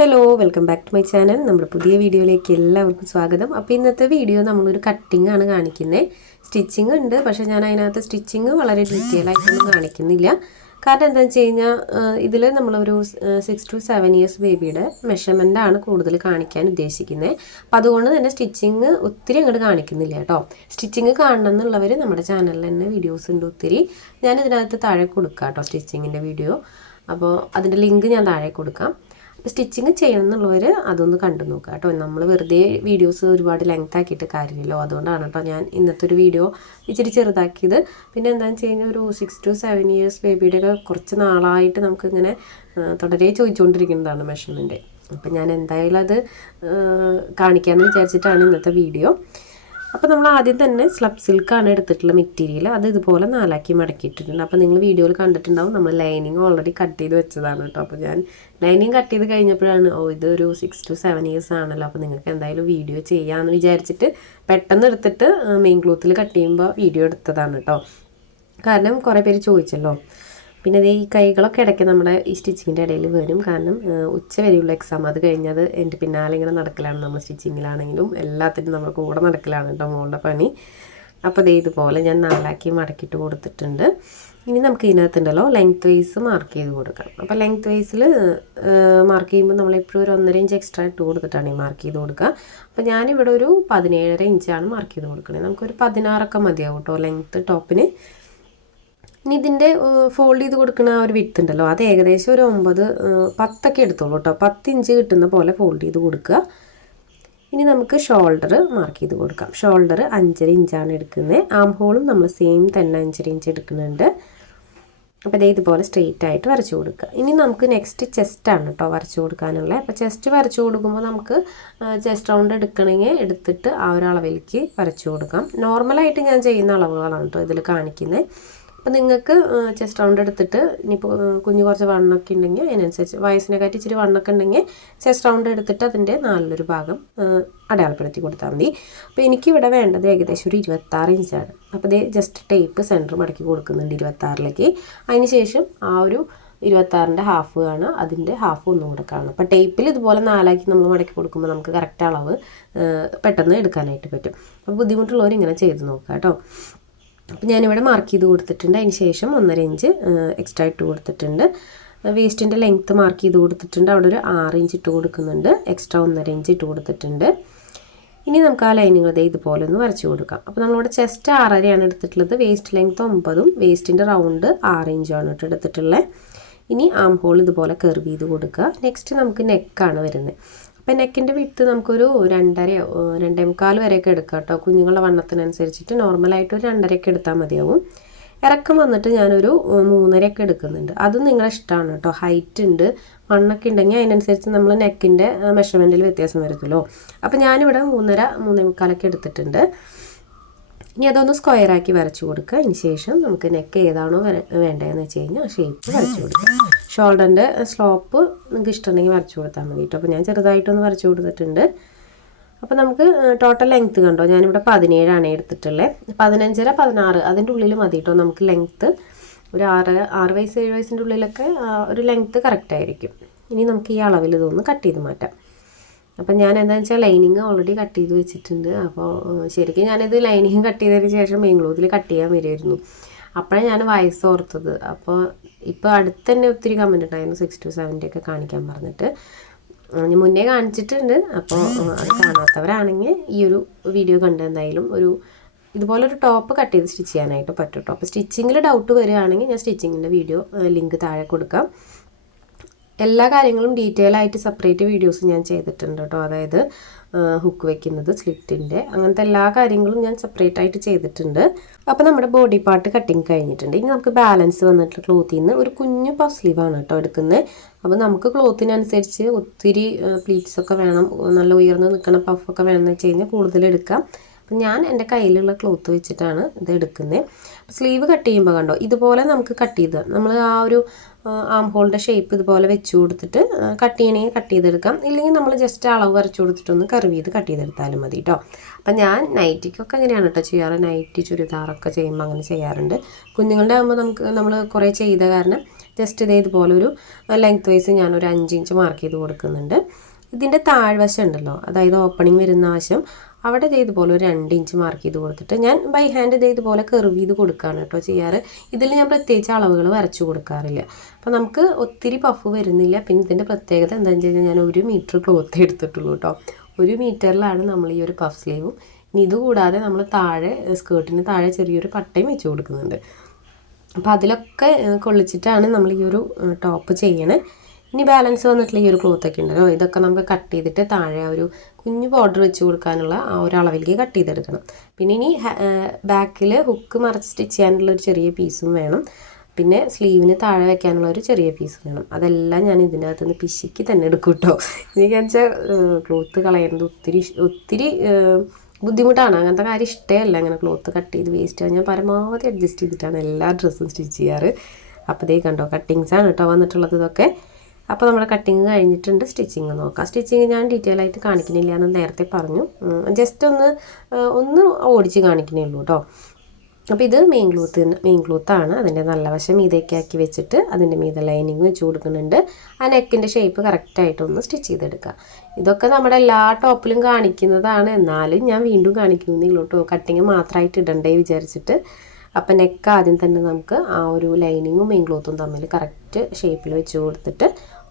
Hello welcome back to my channel. നമ്മുടെ പുതിയ വീഡിയോയിലേക്ക് എല്ലാവർക്കും സ്വാഗതം. അപ്പോൾ ഇന്നത്തെ വീഡിയോ നമ്മളൊരു കട്ടിംഗ് ആണ് കാണിക്കുന്നത്. സ്റ്റിച്ചിങ് ഉണ്ട്, പക്ഷേ ഞാൻ അതിനകത്ത് സ്റ്റിച്ചിങ് വളരെ ഡീറ്റെയിൽ ആയിട്ടൊന്നും കാണിക്കുന്നില്ല. കാരണം എന്താണെന്ന് വെച്ച് കഴിഞ്ഞാൽ ഇതിൽ നമ്മളൊരു 6 to 7 ഇയേഴ്സ് ബേബിയുടെ മെഷർമെൻ്റ് ആണ് കൂടുതൽ കാണിക്കാൻ ഉദ്ദേശിക്കുന്നത്. അപ്പോൾ അതുകൊണ്ട് തന്നെ സ്റ്റിച്ചിങ് ഒത്തിരി അങ്ങോട്ട് കാണിക്കുന്നില്ല കേട്ടോ. സ്റ്റിച്ചിങ് കാണണം എന്നുള്ളവർ നമ്മുടെ ചാനലിൽ തന്നെ വീഡിയോസ് ഉണ്ട് ഒത്തിരി. ഞാനിതിനകത്ത് താഴെ കൊടുക്കാം കേട്ടോ സ്റ്റിച്ചിങ്ങിൻ്റെ വീഡിയോ. അപ്പോൾ അതിൻ്റെ ലിങ്ക് ഞാൻ താഴെ കൊടുക്കാം. സ്റ്റിച്ചിങ് ചെയ്യണം എന്നുള്ളവർ അതൊന്ന് കണ്ടു നോക്കുക കേട്ടോ. നമ്മൾ വെറുതെ വീഡിയോസ് ഒരുപാട് ലെങ്ത് ആക്കിയിട്ട് കാര്യമില്ലല്ലോ, അതുകൊണ്ടാണ് കേട്ടോ ഞാൻ ഇന്നത്തെ ഒരു വീഡിയോ ഇച്ചിരി ചെറുതാക്കിയത്. പിന്നെ എന്താണെന്ന് വെച്ച് കഴിഞ്ഞാൽ ഒരു 6 to 7 ഇയേഴ്സ് ബേബിയുടെയൊക്കെ കുറച്ച് നാളായിട്ട് നമുക്കിങ്ങനെ തുടരെ ചോദിച്ചുകൊണ്ടിരിക്കുന്നതാണ് മെഷർമെൻറ്റ്. അപ്പം ഞാൻ എന്തായാലും അത് കാണിക്കാമെന്ന് വിചാരിച്ചിട്ടാണ് ഇന്നത്തെ വീഡിയോ. അപ്പോൾ നമ്മൾ ആദ്യം തന്നെ സ്ലബ് സിൽക്കാണ് എടുത്തിട്ടുള്ള മെറ്റീരിയൽ. അത് ഇതുപോലെ നാലാക്കി മടക്കിയിട്ടിട്ടുണ്ട്. അപ്പോൾ നിങ്ങൾ വീഡിയോയിൽ കണ്ടിട്ടുണ്ടാവും നമ്മൾ ലൈനിങ് ഓൾറെഡി കട്ട് ചെയ്ത് വെച്ചതാണ് കേട്ടോ. അപ്പോൾ ഞാൻ ലൈനിങ് കട്ട് ചെയ്ത് കഴിഞ്ഞപ്പോഴാണ് ഇതൊരു 6 to 7 ഇയേഴ്സ് ആണല്ലോ, അപ്പോൾ നിങ്ങൾക്ക് എന്തായാലും വീഡിയോ ചെയ്യാമെന്ന് വിചാരിച്ചിട്ട് പെട്ടെന്ന് എടുത്തിട്ട് മെയിൻ ക്ലോത്തിൽ കട്ട് ചെയ്യുമ്പോൾ വീഡിയോ എടുത്തതാണ് കേട്ടോ. കാരണം കുറേ പേര് ചോദിച്ചല്ലോ. പിന്നെ ഈ കൈകളൊക്കെ ഇടയ്ക്ക് നമ്മുടെ ഈ സ്റ്റിച്ചിങ്ങിൻ്റെ ഇടയിൽ വരും. കാരണം ഉച്ച വരെയുള്ള എക്സാം, അത് കഴിഞ്ഞത് എൻ്റെ പിന്നാലെ ഇങ്ങനെ നടക്കലാണ്. നമ്മൾ സ്റ്റിച്ചിങ്ങിലാണെങ്കിലും എല്ലാത്തിനും നമ്മൾ കൂടെ നടക്കലാണ് കേട്ടോ മോളുടെ പണി. അപ്പോൾ ഇതുപോലെ ഞാൻ നാലാക്കി മടക്കിയിട്ട് കൊടുത്തിട്ടുണ്ട്. ഇനി നമുക്ക് ഇതിനകത്തുണ്ടല്ലോ ലെങ്ത് വൈസ് മാർക്ക് ചെയ്ത് കൊടുക്കാം. അപ്പോൾ ലെങ്ത് വൈസിൽ മാർക്ക് ചെയ്യുമ്പോൾ നമ്മളെപ്പോഴും ഒരു 1.5 ഇഞ്ച് എക്സ്ട്രാ ഇട്ട് കൊടുത്തിട്ടാണ് ഈ മാർക്ക് ചെയ്ത് കൊടുക്കുക. അപ്പോൾ ഞാനിവിടെ ഒരു 17.5 ഇഞ്ചാണ് മാർക്ക് ചെയ്ത് കൊടുക്കുന്നത്. നമുക്കൊരു 16 മതിയാവും കേട്ടോ ലെങ്ത്ത് ടോപ്പിന്. ഇനി ഇതിൻ്റെ ഫോൾഡ് ചെയ്ത് കൊടുക്കുന്ന ആ ഒരു വിഡ്ത്ത് ഉണ്ടല്ലോ, അത് ഏകദേശം ഒരു 9-10 എടുത്തോളൂ കേട്ടോ. 10 ഇഞ്ച് കിട്ടുന്ന പോലെ ഫോൾഡ് ചെയ്ത് കൊടുക്കുക. ഇനി നമുക്ക് ഷോൾഡർ മാർക്ക് ചെയ്ത് കൊടുക്കാം. ഷോൾഡർ 5.5 ഇഞ്ചാണ് എടുക്കുന്നത്. ആം ഹോളും നമ്മൾ സെയിം തന്നെ 5.5 ഇഞ്ച് എടുക്കുന്നുണ്ട്. അപ്പോൾ ഇതുപോലെ സ്ട്രെയിറ്റ് ആയിട്ട് വരച്ചു കൊടുക്കുക. ഇനി നമുക്ക് നെക്സ്റ്റ് ചെസ്റ്റാണ് കേട്ടോ വരച്ചു കൊടുക്കാനുള്ളത്. അപ്പോൾ ചെസ്റ്റ് വരച്ചു കൊടുക്കുമ്പോൾ നമുക്ക് ചെസ്റ്റ് റൗണ്ട് എടുക്കണമെങ്കിൽ എടുത്തിട്ട് ആ ഒരു അളവിലേക്ക് വരച്ചു കൊടുക്കാം. നോർമലായിട്ട് ഞാൻ ചെയ്യുന്ന അളവുകളാണ് കേട്ടോ ഇതിൽ കാണിക്കുന്നത്. അപ്പോൾ നിങ്ങൾക്ക് ചെസ്റ്റ് റൗണ്ട് എടുത്തിട്ട് ഇനിയിപ്പോൾ കുഞ്ഞ് കുറച്ച് വണ്ണൊക്കെ ഉണ്ടെങ്കിൽ അതിനനുസരിച്ച് വയസ്സിനെക്കാട്ടി ഇച്ചിരി വണ്ണൊക്കെ ഉണ്ടെങ്കിൽ ചെസ്റ്റ് റൗണ്ട് എടുത്തിട്ട് അതിൻ്റെ 4 ഭാഗം അടയാളപ്പെടുത്തി കൊടുത്താൽ മതി. അപ്പോൾ എനിക്കിവിടെ വേണ്ടത് ഏകദേശം ഒരു 26 ഇഞ്ചാണ്. അപ്പോൾ ജസ്റ്റ് ടേപ്പ് സെൻറ്റർ മടക്കി കൊടുക്കുന്നുണ്ട് 26ലേക്ക്. അതിന് ശേഷം ആ ഒരു 26ൻ്റെ ഹാഫ് ആണ്, അതിൻ്റെ ഹാഫ് ഒന്നും കൂടെ കാണും. അപ്പോൾ ടേപ്പിൽ ഇതുപോലെ 4ആക്കി നമ്മൾ മടക്കി കൊടുക്കുമ്പോൾ നമുക്ക് കറക്റ്റ് അളവ് പെട്ടെന്ന് എടുക്കാനായിട്ട് പറ്റും. അപ്പോൾ ബുദ്ധിമുട്ടുള്ളവർ ഇങ്ങനെ ചെയ്ത് നോക്കുക കേട്ടോ. അപ്പോൾ ഞാനിവിടെ മാർക്ക് ചെയ്ത് കൊടുത്തിട്ടുണ്ട്. അതിന് ശേഷം 1.5 ഇഞ്ച് എക്സ്ട്രാ ഇട്ട് കൊടുത്തിട്ടുണ്ട്. വേസ്റ്റിൻ്റെ ലെങ്ത്ത് മാർക്ക് ചെയ്ത് കൊടുത്തിട്ടുണ്ട്. അവിടെ ഒരു 6 ഇഞ്ച് ഇട്ട് കൊടുക്കുന്നുണ്ട്. എക്സ്ട്രാ 1.5 ഇഞ്ച് ഇട്ട് കൊടുത്തിട്ടുണ്ട്. ഇനി നമുക്ക് ആ ലൈനുകൾ ഇതുപോലെ ഒന്ന് വരച്ച് കൊടുക്കാം. അപ്പോൾ നമ്മളിവിടെ ചെസ്റ്റ് 6.5 എടുത്തിട്ടുള്ളത്. വേസ്റ്റ് ലെങ്ത്ത് 9ഉം വേസ്റ്റിൻ്റെ റൗണ്ട് 6 ഇഞ്ചാണ് ഇട്ട് എടുത്തിട്ടുള്ളത്. ഇനി ആം ഹോൾ ഇതുപോലെ കർവ് ചെയ്ത് കൊടുക്കുക. നെക്സ്റ്റ് നമുക്ക് നെക്കാണ് വരുന്നത്. അപ്പോൾ നെക്കിൻ്റെ വിഡ്ത്ത് നമുക്കൊരു 2.5 2.25 വരെയൊക്കെ എടുക്കാം കേട്ടോ. കുഞ്ഞുങ്ങളുടെ വണ്ണത്തിനനുസരിച്ചിട്ട് നോർമലായിട്ട് ഒരു 2.5 എടുത്താൽ മതിയാവും. ഇറക്കം വന്നിട്ട് ഞാനൊരു 3.5 എടുക്കുന്നുണ്ട്. അതും നിങ്ങളുടെ ഇഷ്ടമാണ് കേട്ടോ. ഹൈറ്റ് ഉണ്ട് വണ്ണൊക്കെ ഉണ്ടെങ്കിൽ അതിനനുസരിച്ച് നമ്മൾ നെക്കിൻ്റെ മെഷർമെൻറ്റിൽ വ്യത്യാസം വരുമല്ലോ. അപ്പോൾ ഞാനിവിടെ 3.5 3.25 എടുത്തിട്ടുണ്ട്. ഇനി അതൊന്ന് സ്ക്വയറാക്കി വരച്ചു കൊടുക്കുക. അതിന് ശേഷം നമുക്ക് നെക്ക് ഏതാണോ വേണ്ടതെന്ന് വെച്ച് കഴിഞ്ഞാൽ ആ ഷേപ്പ് വരച്ചു കൊടുക്കുക. ഷോൾഡറിൻ്റെ സ്ലോപ്പ് നിങ്ങൾക്ക് ഇഷ്ടമുണ്ടെങ്കിൽ വരച്ചു കൊടുത്താൽ മതി കേട്ടോ. അപ്പോൾ ഞാൻ ചെറുതായിട്ടൊന്ന് വരച്ചു കൊടുത്തിട്ടുണ്ട്. അപ്പോൾ നമുക്ക് ടോട്ടൽ ലെങ്ത്ത് കണ്ടോ, ഞാനിവിടെ 17 എടുത്തിട്ടുള്ളത്. 15.5 16 അതിൻ്റെ ഉള്ളിൽ മതി കേട്ടോ നമുക്ക് ലെങ്ത്ത്. ഒരു 6 വയസ്സ് 7 വയസ്സിൻ്റെ ഉള്ളിലൊക്കെ ഒരു ലെങ്ത്ത് കറക്റ്റായിരിക്കും. ഇനി നമുക്ക് ഈ അളവിൽ ഇതൊന്ന് കട്ട് ചെയ്ത് മാറ്റാം. അപ്പം ഞാൻ എന്താണെന്ന് വെച്ചാൽ ലൈനിങ് ഓൾറെഡി കട്ട് ചെയ്ത് വെച്ചിട്ടുണ്ട്. അപ്പോൾ ശരിക്കും ഞാനിത് ലൈനിങ് കട്ട് ചെയ്തതിന് ശേഷം മെയിൻ ക്ലോത്തിൽ കട്ട് ചെയ്യാൻ വരുമായിരുന്നു. അപ്പോഴാണ് ഞാൻ വയസ്സ് ഓർത്തത്. അപ്പോൾ ഇപ്പോൾ അടുത്ത് തന്നെ ഒത്തിരി കമൻറ്റ് ഉണ്ടായിരുന്നു 6 to 7 ഒക്കെ കാണിക്കാൻ പറഞ്ഞിട്ട്. ഞാൻ മുന്നേ കാണിച്ചിട്ടുണ്ട്. അപ്പോൾ അത് കാണാത്തവരാണെങ്കിൽ ഈ ഒരു വീഡിയോ കണ്ട് എന്തായാലും ഇതുപോലൊരു ടോപ്പ് കട്ട് ചെയ്ത് സ്റ്റിച്ച് ചെയ്യാനായിട്ട് പറ്റും കേട്ടോ. അപ്പോൾ സ്റ്റിച്ചിങ്ങിൽ ഡൗട്ട് വരികയാണെങ്കിൽ ഞാൻ സ്റ്റിച്ചിങ്ങിൻ്റെ വീഡിയോ ലിങ്ക് താഴെ കൊടുക്കാം. എല്ലാ കാര്യങ്ങളും ഡീറ്റെയിൽ ആയിട്ട് സെപ്പറേറ്റ് വീഡിയോസ് ഞാൻ ചെയ്തിട്ടുണ്ട് കേട്ടോ. അതായത് ഹുക്ക് വെക്കുന്നത്, സ്ലിറ്റിൻ്റെ, അങ്ങനത്തെ എല്ലാ കാര്യങ്ങളും ഞാൻ സെപ്പറേറ്റ് ആയിട്ട് ചെയ്തിട്ടുണ്ട്. അപ്പോൾ നമ്മുടെ ബോഡി പാർട്ട് കട്ടിങ് കഴിഞ്ഞിട്ടുണ്ട്. ഇനി നമുക്ക് ബാലൻസ് വന്നിട്ടുള്ള ക്ലോത്തിൽ നിന്ന് ഒരു കുഞ്ഞു പഫ് സ്ലീവാണ് കേട്ടോ എടുക്കുന്നത്. അപ്പോൾ നമുക്ക് ക്ലോത്തിനനുസരിച്ച് ഒത്തിരി പ്ലീറ്റ്സൊക്കെ വേണം, നല്ല ഉയർന്ന് നിൽക്കുന്ന പഫൊക്കെ വേണമെന്ന് വെച്ച് കഴിഞ്ഞാൽ കൂടുതൽ എടുക്കാം. അപ്പം ഞാൻ എൻ്റെ കയ്യിലുള്ള ക്ലോത്ത് വെച്ചിട്ടാണ് ഇത് എടുക്കുന്നത്. സ്ലീവ് കട്ട് ചെയ്യുമ്പോൾ കണ്ടോ ഇതുപോലെ നമുക്ക് കട്ട് ചെയ്ത് നമ്മൾ ആ ഒരു ആം ഹോളിൻ്റെ ഷേപ്പ് ഇതുപോലെ വെച്ച് കൊടുത്തിട്ട് കട്ട് ചെയ്യണമെങ്കിൽ കട്ട് ചെയ്തെടുക്കാം. ഇല്ലെങ്കിൽ നമ്മൾ ജസ്റ്റ് അളവ് വരച്ച് കൊടുത്തിട്ടൊന്ന് കർവ് ചെയ്ത് കട്ട് ചെയ്തെടുത്താലും മതി കേട്ടോ. അപ്പം ഞാൻ നൈറ്റിക്കൊക്കെ അങ്ങനെയാണ് കേട്ടോ ചെയ്യാറ്. നൈറ്റി ചുരിദാറൊക്കെ ചെയ്യുമ്പോൾ അങ്ങനെ ചെയ്യാറുണ്ട്. കുഞ്ഞുങ്ങളുടെ ആകുമ്പോൾ നമ്മൾ കുറേ ചെയ്ത കാരണം ജസ്റ്റ് ഇതുപോലെ ഒരു ലെങ്ത് വൈസ് ഞാനൊരു 5 ഇഞ്ച് മാർക്ക് ചെയ്ത് കൊടുക്കുന്നുണ്ട്. ഇതിൻ്റെ താഴ്വശം ഉണ്ടല്ലോ, അതായത് ഓപ്പണിങ് വരുന്ന വശം, അവിടെ ഇതുപോലെ ഒരു 2 ഇഞ്ച് മാർക്ക് ചെയ്ത് കൊടുത്തിട്ട് ഞാൻ ബൈ ഹാൻഡ് ഇതുപോലെ കർവ് ചെയ്ത് കൊടുക്കുകയാണ് കേട്ടോ ചെയ്യാറ്. ഇതിൽ ഞാൻ പ്രത്യേകിച്ച് അളവുകൾ വരച്ചു കൊടുക്കാറില്ല. അപ്പോൾ നമുക്ക് ഒത്തിരി പഫ് വരുന്നില്ല. പിന്നെ ഇതിൻ്റെ പ്രത്യേകത എന്താണെന്ന് വെച്ച് കഴിഞ്ഞാൽ ഞാൻ 1 മീറ്റർ ക്ലോത്ത് എടുത്തിട്ടുള്ളൂ കേട്ടോ. 1 മീറ്ററിലാണ് നമ്മൾ ഈ ഒരു പഫ് സ്ലീവും. ഇനി ഇതുകൂടാതെ നമ്മൾ താഴെ സ്കേർട്ടിന് താഴെ ചെറിയൊരു പട്ടയും വെച്ച് കൊടുക്കുന്നുണ്ട്. അപ്പോൾ അതിലൊക്കെ കൊള്ളിച്ചിട്ടാണ് നമ്മൾ ഈ ഒരു ടോപ്പ് ചെയ്യണേ. ഇനി ബാലൻസ് വന്നിട്ടുള്ള ഈ ഒരു ക്ലോത്തൊക്കെ ഉണ്ടല്ലോ, ഇതൊക്കെ നമുക്ക് കട്ട് ചെയ്തിട്ട് താഴെ ഒരു കുഞ്ഞു ബോർഡർ വെച്ച് കൊടുക്കാനുള്ള ആ ഒരു അളവിലേക്ക് കട്ട് ചെയ്തെടുക്കണം. പിന്നെ ഇനി ബാക്കിൽ ഹുക്ക് മറച്ച് സ്റ്റിച്ച് ചെയ്യാനുള്ള ഒരു ചെറിയ പീസും വേണം. പിന്നെ സ്ലീവിന് താഴെ വെക്കാനുള്ള ഒരു ചെറിയ പീസ് വേണം. അതെല്ലാം ഞാൻ ഇതിനകത്ത് നിന്ന് പിശുക്കി തന്നെ എടുക്കും കേട്ടോ. എനിക്കെന്ന് വെച്ചാൽ ക്ലോത്ത് കളയുന്നത് ഒത്തിരി ബുദ്ധിമുട്ടാണ്. അങ്ങനത്തെ കാര്യം ഇഷ്ടമല്ല. അങ്ങനെ ക്ലോത്ത് കട്ട് ചെയ്ത് വേസ്റ്റ് ഞാൻ പരമാവധി അഡ്ജസ്റ്റ് ചെയ്തിട്ടാണ് എല്ലാ ഡ്രസ്സും സ്റ്റിച്ച് ചെയ്യാറ്. അപ്പോൾ കണ്ടോ കട്ടിങ്സാണ് കേട്ടോ വന്നിട്ടുള്ളത് ഇതൊക്കെ. അപ്പോൾ നമ്മുടെ കട്ടിങ് കഴിഞ്ഞിട്ടുണ്ട്. സ്റ്റിച്ചിങ് നോക്കാം. സ്റ്റിച്ചിങ് ഞാൻ ഡീറ്റെയിൽ ആയിട്ട് കാണിക്കുന്നില്ല എന്ന് നേരത്തെ പറഞ്ഞു. ജസ്റ്റ് ഒന്ന് ഓടിച്ച് കാണിക്കണേ ഉള്ളൂ കേട്ടോ. അപ്പോൾ ഇത് മെയിൻ ക്ലോത്താണ്. അതിൻ്റെ നല്ല വശം മീതേക്ക് ആക്കി വെച്ചിട്ട് അതിൻ്റെ മീതെ ലൈനിങ് വെച്ച് കൊടുക്കുന്നുണ്ട്. ആ നെക്കിൻ്റെ ഷേപ്പ് കറക്റ്റായിട്ടൊന്ന് സ്റ്റിച്ച് ചെയ്തെടുക്കുക. ഇതൊക്കെ നമ്മുടെ എല്ലാ ടോപ്പിലും കാണിക്കുന്നതാണ്. എന്നാലും ഞാൻ വീണ്ടും കാണിക്കുന്നേ ഉള്ളൂ കേട്ടോ. കട്ടിങ് മാത്രമായിട്ട് ഇടണ്ടേ വിചാരിച്ചിട്ട്. അപ്പം നെക്ക് ആദ്യം തന്നെ നമുക്ക് ആ ഒരു ലൈനിങ്ങും മെയിൻ ക്ലോത്തും തമ്മിൽ കറക്റ്റ് ഷേപ്പിൽ വെച്ച് കൊടുത്തിട്ട്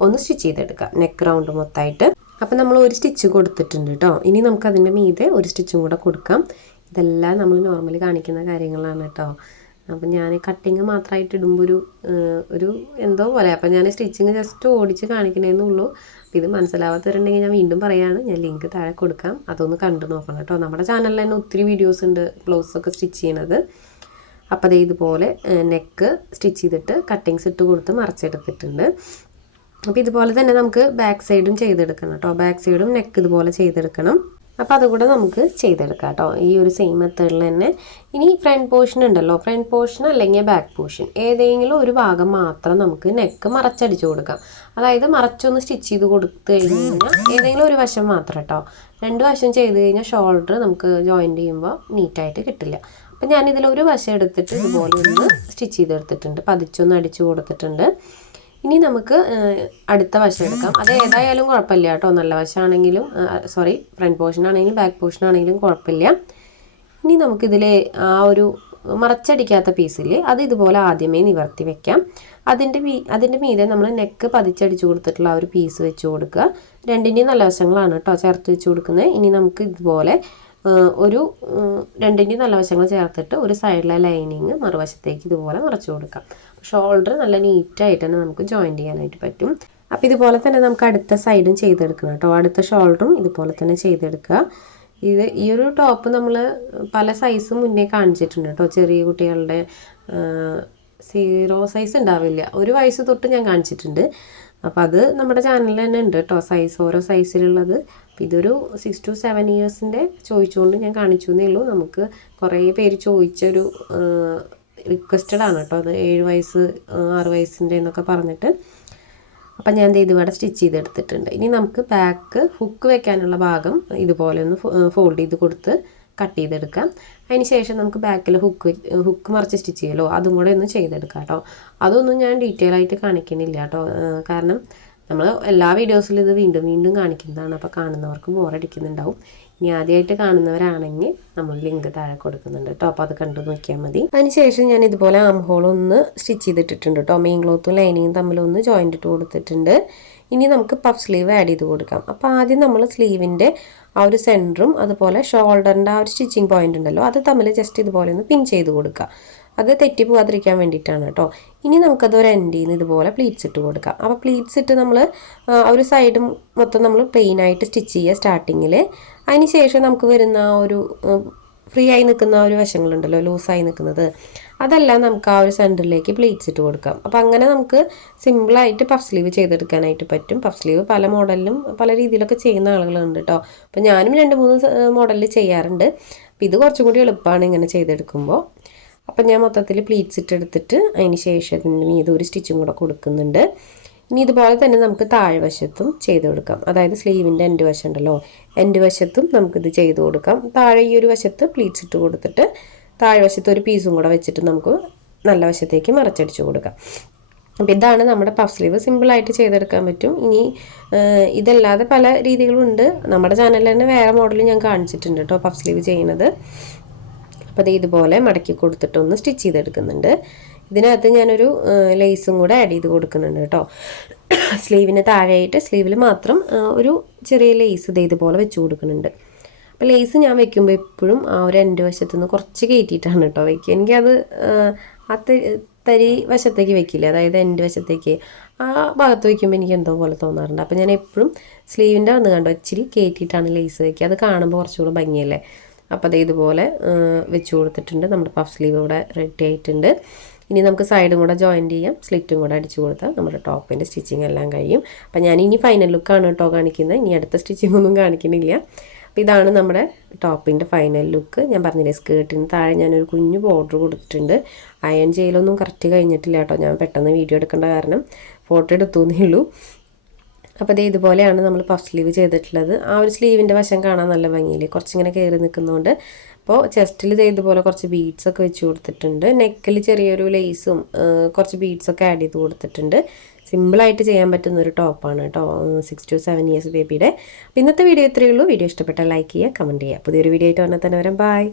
ഒന്ന് സ്റ്റിച്ച് ചെയ്തെടുക്കാം. നെക്ക് റൗണ്ട് മൊത്തമായിട്ട്. അപ്പം നമ്മൾ ഒരു സ്റ്റിച്ച് കൊടുത്തിട്ടുണ്ട് കേട്ടോ. ഇനി നമുക്ക് അതിൻ്റെ മീതെ ഒരു സ്റ്റിച്ചും കൂടെ കൊടുക്കാം. ഇതെല്ലാം നമ്മൾ നോർമലി കാണിക്കുന്ന കാര്യങ്ങളാണ് കേട്ടോ. അപ്പം ഞാൻ കട്ടിങ് മാത്രമായിട്ട് ഇടുമ്പോൾ ഒരു എന്തോ പോലെ. അപ്പം ഞാൻ സ്റ്റിച്ചിങ് ജസ്റ്റ് ഓടിച്ച് കാണിക്കണേന്നുള്ളൂ. അപ്പോൾ ഇത് മനസ്സിലാവാത്തവരുണ്ടെങ്കിൽ ഞാൻ വീണ്ടും പറയുകയാണ്. ഞാൻ ലിങ്ക് താഴെ കൊടുക്കാം. അതൊന്ന് കണ്ടു നോക്കണം കേട്ടോ. നമ്മുടെ ചാനലിൽ തന്നെ ഒത്തിരി വീഡിയോസ് ഉണ്ട് ബ്ലൗസൊക്കെ സ്റ്റിച്ച് ചെയ്യണത്. അപ്പോൾ ഇതുപോലെ നെക്ക് സ്റ്റിച്ച് ചെയ്തിട്ട് കട്ടിങ്സ് ഇട്ട് കൊടുത്ത് മറച്ചെടുത്തിട്ടുണ്ട്. അപ്പോൾ ഇതുപോലെ തന്നെ നമുക്ക് ബാക്ക് സൈഡും ചെയ്തെടുക്കണം കേട്ടോ. ബാക്ക് സൈഡും നെക്ക് ഇതുപോലെ ചെയ്തെടുക്കണം. അപ്പോൾ അതുകൂടെ നമുക്ക് ചെയ്തെടുക്കാം കേട്ടോ ഈ ഒരു സെയിം മെത്തേഡിൽ തന്നെ. ഇനി ഫ്രണ്ട് പോർഷൻ ഉണ്ടല്ലോ, ഫ്രണ്ട് പോർഷൻ അല്ലെങ്കിൽ ബാക്ക് പോർഷൻ ഏതെങ്കിലും ഒരു ഭാഗം മാത്രം നമുക്ക് നെക്ക് മറച്ചടിച്ച് കൊടുക്കാം. അതായത് മറച്ചൊന്ന് സ്റ്റിച്ച് ചെയ്ത് കൊടുത്തു കഴിഞ്ഞ് കഴിഞ്ഞാൽ ഏതെങ്കിലും ഒരു വശം മാത്രം കേട്ടോ. 2 വശം ചെയ്ത് കഴിഞ്ഞാൽ ഷോൾഡർ നമുക്ക് ജോയിൻറ്റ് ചെയ്യുമ്പോൾ നീറ്റായിട്ട് കിട്ടില്ല. അപ്പം ഞാനിതിലൊരു വശം എടുത്തിട്ട് ഇതുപോലെ ഒന്ന് സ്റ്റിച്ച് ചെയ്തെടുത്തിട്ടുണ്ട്. പതിച്ചൊന്ന് അടിച്ചു കൊടുത്തിട്ടുണ്ട്. ഇനി നമുക്ക് അടുത്ത വശം എടുക്കാം. അത് ഏതായാലും കുഴപ്പമില്ല കേട്ടോ. നല്ല വശമാണെങ്കിലും ഫ്രണ്ട് പോർഷൻ ആണെങ്കിലും ബാക്ക് പോർഷൻ ആണെങ്കിലും കുഴപ്പമില്ല. ഇനി നമുക്കിതിൽ ആ ഒരു മറച്ചടിക്കാത്ത പീസില്ലേ, അത് ഇതുപോലെ ആദ്യമേ നിവർത്തി വെക്കാം. അതിൻ്റെ മീതെ നമ്മൾ നെക്ക് പതിച്ചടിച്ചു കൊടുത്തിട്ടുള്ള ആ ഒരു പീസ് വെച്ച് കൊടുക്കുക. രണ്ടിൻ്റെയും നല്ല വശങ്ങളാണ് കേട്ടോ ചേർത്ത് വെച്ച് കൊടുക്കുന്നത്. ഇനി നമുക്ക് ഇതുപോലെ ഒരു 2ൻ്റെയും നല്ല വശങ്ങൾ ചേർത്തിട്ട് ഒരു സൈഡിലെ ലൈനിങ് മറുവശത്തേക്ക് ഇതുപോലെ മറച്ചു കൊടുക്കാം. ഷോൾഡർ നല്ല നീറ്റായിട്ട് തന്നെ നമുക്ക് ജോയിൻറ്റ് ചെയ്യാനായിട്ട് പറ്റും. അപ്പോൾ ഇതുപോലെ തന്നെ നമുക്ക് അടുത്ത സൈഡും ചെയ്തെടുക്കണം കേട്ടോ. അടുത്ത ഷോൾഡറും ഇതുപോലെ തന്നെ ചെയ്തെടുക്കുക. ഈ ഒരു ടോപ്പ് നമ്മൾ പല സൈസും മുന്നേ കാണിച്ചിട്ടുണ്ട് കേട്ടോ. ചെറിയ കുട്ടികളുടെ 0 സൈസ് ഉണ്ടാവില്ല, 1 വയസ്സ് തൊട്ട് ഞാൻ കാണിച്ചിട്ടുണ്ട്. അപ്പോൾ അത് നമ്മുടെ ചാനലിൽ തന്നെ ഉണ്ട് കേട്ടോ, ഓരോ സൈസിലുള്ളത്. അപ്പോൾ ഇതൊരു 6 to 7 ഇയേഴ്സിൻ്റെ ചോദിച്ചുകൊണ്ട് ഞാൻ കാണിച്ചു എന്നേ ഉള്ളൂ. നമുക്ക് കുറേ പേര് ചോദിച്ചൊരു റിക്വസ്റ്റഡ് ആണ് കേട്ടോ അത്. 7 വയസ്സ് 6 വയസ്സിൻ്റെ എന്നൊക്കെ പറഞ്ഞിട്ട്. അപ്പം ഞാൻ ഇതിവിടെ സ്റ്റിച്ച് ചെയ്തെടുത്തിട്ടുണ്ട്. ഇനി നമുക്ക് ബാക്ക് ഹുക്ക് വെക്കാനുള്ള ഭാഗം ഇതുപോലെ ഒന്ന് ഫോൾഡ് ചെയ്ത് കൊടുത്ത് കട്ട് ചെയ്തെടുക്കാം. അതിന് ശേഷം നമുക്ക് ബാക്കിൽ ഹുക്ക് മറിച്ച് സ്റ്റിച്ച് ചെയ്യുമല്ലോ, അതും കൂടെ ഒന്ന് ചെയ്തെടുക്കാം കേട്ടോ. അതൊന്നും ഞാൻ ഡീറ്റെയിൽ ആയിട്ട് കാണിക്കുന്നില്ല കേട്ടോ. കാരണം നമ്മൾ എല്ലാ വീഡിയോസിലും ഇത് വീണ്ടും വീണ്ടും കാണിക്കുന്നതാണ്. അപ്പോൾ കാണുന്നവർക്ക് ബോറടിക്കുന്നുണ്ടാവും. ഇനി ആദ്യമായിട്ട് കാണുന്നവരാണെങ്കിൽ നമ്മൾ ലിങ്ക് താഴെ കൊടുക്കുന്നുണ്ട് കേട്ടോ. അപ്പോൾ അത് കണ്ടു നോക്കിയാൽ മതി. അതിനുശേഷം ഞാൻ ഇതുപോലെ ആം ഹോൾ ഒന്ന് സ്റ്റിച്ച് ചെയ്തിട്ടിട്ടുണ്ട് കേട്ടോ. മെയിൻ ക്ലോത്തും ലൈനിങ്ങും തമ്മിലൊന്ന് ജോയിൻ്റ് ഇട്ട് കൊടുത്തിട്ടുണ്ട്. ഇനി നമുക്ക് പഫ് സ്ലീവ് ആഡ് ചെയ്ത് കൊടുക്കാം. അപ്പോൾ ആദ്യം നമ്മൾ സ്ലീവിൻ്റെ ആ ഒരു സെൻറ്ററും അതുപോലെ ഷോൾഡറിൻ്റെ ആ ഒരു സ്റ്റിച്ചിങ് പോയിൻ്റ് ഉണ്ടല്ലോ, അത് തമ്മിൽ ജസ്റ്റ് ഇതുപോലെ ഒന്ന് പിൻ ചെയ്ത് കൊടുക്കുക. അത് തെറ്റി പോകാതിരിക്കാൻ വേണ്ടിയിട്ടാണ് കേട്ടോ. ഇനി നമുക്കത് ഒരു എൻഡിൽ നിന്ന് ഇതുപോലെ പ്ലീറ്റ്സ് ഇട്ട് കൊടുക്കാം. അപ്പോൾ പ്ലീറ്റ്സ് ഇട്ട് നമ്മൾ ആ ഒരു സൈഡ് മൊത്തം നമ്മൾ പ്ലെയിൻ ആയിട്ട് സ്റ്റിച്ച് ചെയ്യുക സ്റ്റാർട്ടിങ്ങിൽ. അതിന് ശേഷം നമുക്ക് വരുന്ന ആ ഒരു ഫ്രീ ആയി നിൽക്കുന്ന ആ ഒരു വശങ്ങളുണ്ടല്ലോ, ലൂസായി നിൽക്കുന്നത്, അതെല്ലാം നമുക്ക് ആ ഒരു സെൻറ്ററിലേക്ക് പ്ലീറ്റ്സ് ഇട്ട് കൊടുക്കാം. അപ്പോൾ അങ്ങനെ നമുക്ക് സിമ്പിളായിട്ട് പഫ് സ്ലീവ് ചെയ്തെടുക്കാനായിട്ട് പറ്റും. പഫ് സ്ലീവ് പല മോഡലിലും പല രീതിയിലൊക്കെ ചെയ്യുന്ന ആളുകളുണ്ട് കേട്ടോ. അപ്പോൾ ഞാനും 2-3 മോഡലിൽ ചെയ്യാറുണ്ട്. അപ്പോൾ ഇത് കുറച്ചും കൂടി എളുപ്പമാണ് ഇങ്ങനെ ചെയ്തെടുക്കുമ്പോൾ. അപ്പം ഞാൻ മൊത്തത്തിൽ പ്ലീറ്റ്സ് ഇട്ടെടുത്തിട്ട് അതിന് ശേഷം ഇതിന് മീതെ ഒരു സ്റ്റിച്ചും കൂടെ കൊടുക്കുന്നുണ്ട്. ഇനി ഇതുപോലെ തന്നെ നമുക്ക് താഴ്വശത്തും ചെയ്ത് കൊടുക്കാം. അതായത് സ്ലീവിൻ്റെ എൻഡ് വശം ഉണ്ടല്ലോ, എൻഡ് വശത്തും നമുക്കിത് ചെയ്ത് കൊടുക്കാം. താഴെ ഈ ഒരു വശത്ത് പ്ലീറ്റ്സ് ഇട്ട് കൊടുത്തിട്ട് താഴ്വശത്ത് ഒരു പീസും കൂടെ വെച്ചിട്ട് നമുക്ക് നല്ല വശത്തേക്ക് മറച്ചടിച്ച് കൊടുക്കാം. അപ്പോൾ ഇതാണ് നമ്മുടെ പഫ് സ്ലീവ്. സിമ്പിളായിട്ട് ചെയ്തെടുക്കാൻ പറ്റും. ഇനി ഇതല്ലാതെ പല രീതികളുണ്ട്. നമ്മുടെ ചാനലിൽ തന്നെ വേറെ മോഡൽ ഞാൻ കാണിച്ചിട്ടുണ്ട് കേട്ടോ പഫ് സ്ലീവ് ചെയ്യുന്നത്. അപ്പോൾ അത് ഇതുപോലെ മടക്കി കൊടുത്തിട്ടൊന്ന് സ്റ്റിച്ച് ചെയ്തെടുക്കുന്നുണ്ട്. ഇതിനകത്ത് ഞാനൊരു ലേസും കൂടെ ആഡ് ചെയ്ത് കൊടുക്കുന്നുണ്ട് കേട്ടോ. സ്ലീവിന് താഴെയായിട്ട് സ്ലീവിൽ മാത്രം ഒരു ചെറിയ ലേസ് ഇതുപോലെ വെച്ച് കൊടുക്കുന്നുണ്ട്. അപ്പോൾ ലേസ് ഞാൻ വെക്കുമ്പോൾ എപ്പോഴും ആ ഒരു എൻ്റെ വശത്തു നിന്ന് കുറച്ച് കയറ്റിയിട്ടാണ് കേട്ടോ വയ്ക്കുക. എനിക്കത് ആ തരി വശത്തേക്ക് വെക്കില്ല, അതായത് എൻ്റെ വശത്തേക്ക് ആ ഭാഗത്ത് വയ്ക്കുമ്പോൾ എനിക്ക് എന്തോ പോലെ തോന്നാറുണ്ട്. അപ്പോൾ ഞാൻ എപ്പോഴും സ്ലീവിൻ്റെ വന്ന് കണ്ടോ ഇച്ചിരി കയറ്റിയിട്ടാണ് ലേസ് വയ്ക്കുക. അത് കാണുമ്പോൾ കുറച്ചുകൂടെ ഭംഗിയല്ലേ. അപ്പോൾ അത് ഇതുപോലെ വെച്ച് കൊടുത്തിട്ടുണ്ട്. നമ്മുടെ പഫ് സ്ലീവ് ഇവിടെ റെഡി ആയിട്ടുണ്ട്. ഇനി നമുക്ക് സൈഡും കൂടെ ജോയിൻറ്റ് ചെയ്യാം. സ്ലിറ്റും കൂടെ അടിച്ചു കൊടുത്താൽ നമ്മുടെ ടോപ്പിൻ്റെ സ്റ്റിച്ചിങ് എല്ലാം കഴിയും. അപ്പോൾ ഞാൻ ഇനി ഫൈനൽ ലുക്കാണ് കേട്ടോ കാണിക്കുന്നത്. ഇനി അടുത്ത സ്റ്റിച്ചിങ് ഒന്നും കാണിക്കുന്നില്ല. അപ്പോൾ ഇതാണ് നമ്മുടെ ടോപ്പിൻ്റെ ഫൈനൽ ലുക്ക്. ഞാൻ പറഞ്ഞില്ലേ, സ്കേർട്ടിന് താഴെ ഞാനൊരു കുഞ്ഞു ബോർഡർ കൊടുത്തിട്ടുണ്ട്. അയൺ ചെയ്യലൊന്നും കറക്റ്റ് കഴിഞ്ഞിട്ടില്ല കേട്ടോ. ഞാൻ പെട്ടെന്ന് വീഡിയോ എടുക്കേണ്ട കാരണം ഫോട്ടോ എടുത്തു എന്നേ ഉള്ളൂ. അപ്പോൾ അത് ഇതുപോലെയാണ് നമ്മൾ പഫ് സ്ലീവ് ചെയ്തിട്ടുള്ളത്. ആ ഒരു സ്ലീവിൻ്റെ വശം കാണാൻ നല്ല ഭംഗിയിൽ കുറച്ചിങ്ങനെ കയറി നിൽക്കുന്നതുകൊണ്ട്. അപ്പോൾ ചെസ്റ്റിൽ ഇതുപോലെ കുറച്ച് ബീഡ്സൊക്കെ വെച്ച് കൊടുത്തിട്ടുണ്ട്. നെക്കിൽ ചെറിയൊരു ലേസും കുറച്ച് ബീഡ്സൊക്കെ ആഡ് ചെയ്ത് കൊടുത്തിട്ടുണ്ട്. സിമ്പിളായിട്ട് ചെയ്യാൻ പറ്റുന്ന ഒരു ടോപ്പാണ് കേട്ടോ, 6 to 7 ഇയേഴ്സ് ബേബിയുടെ. അപ്പോൾ ഇന്നത്തെ വീഡിയോ ഇത്രയേ ഉള്ളൂ. വീഡിയോ ഇഷ്ടപ്പെട്ടാൽ ലൈക്ക് ചെയ്യുക, കമൻറ്റ് ചെയ്യുക. പുതിയൊരു വീഡിയോ ആയിട്ട് വന്നാൽ തന്നെ വരാം. ബൈ.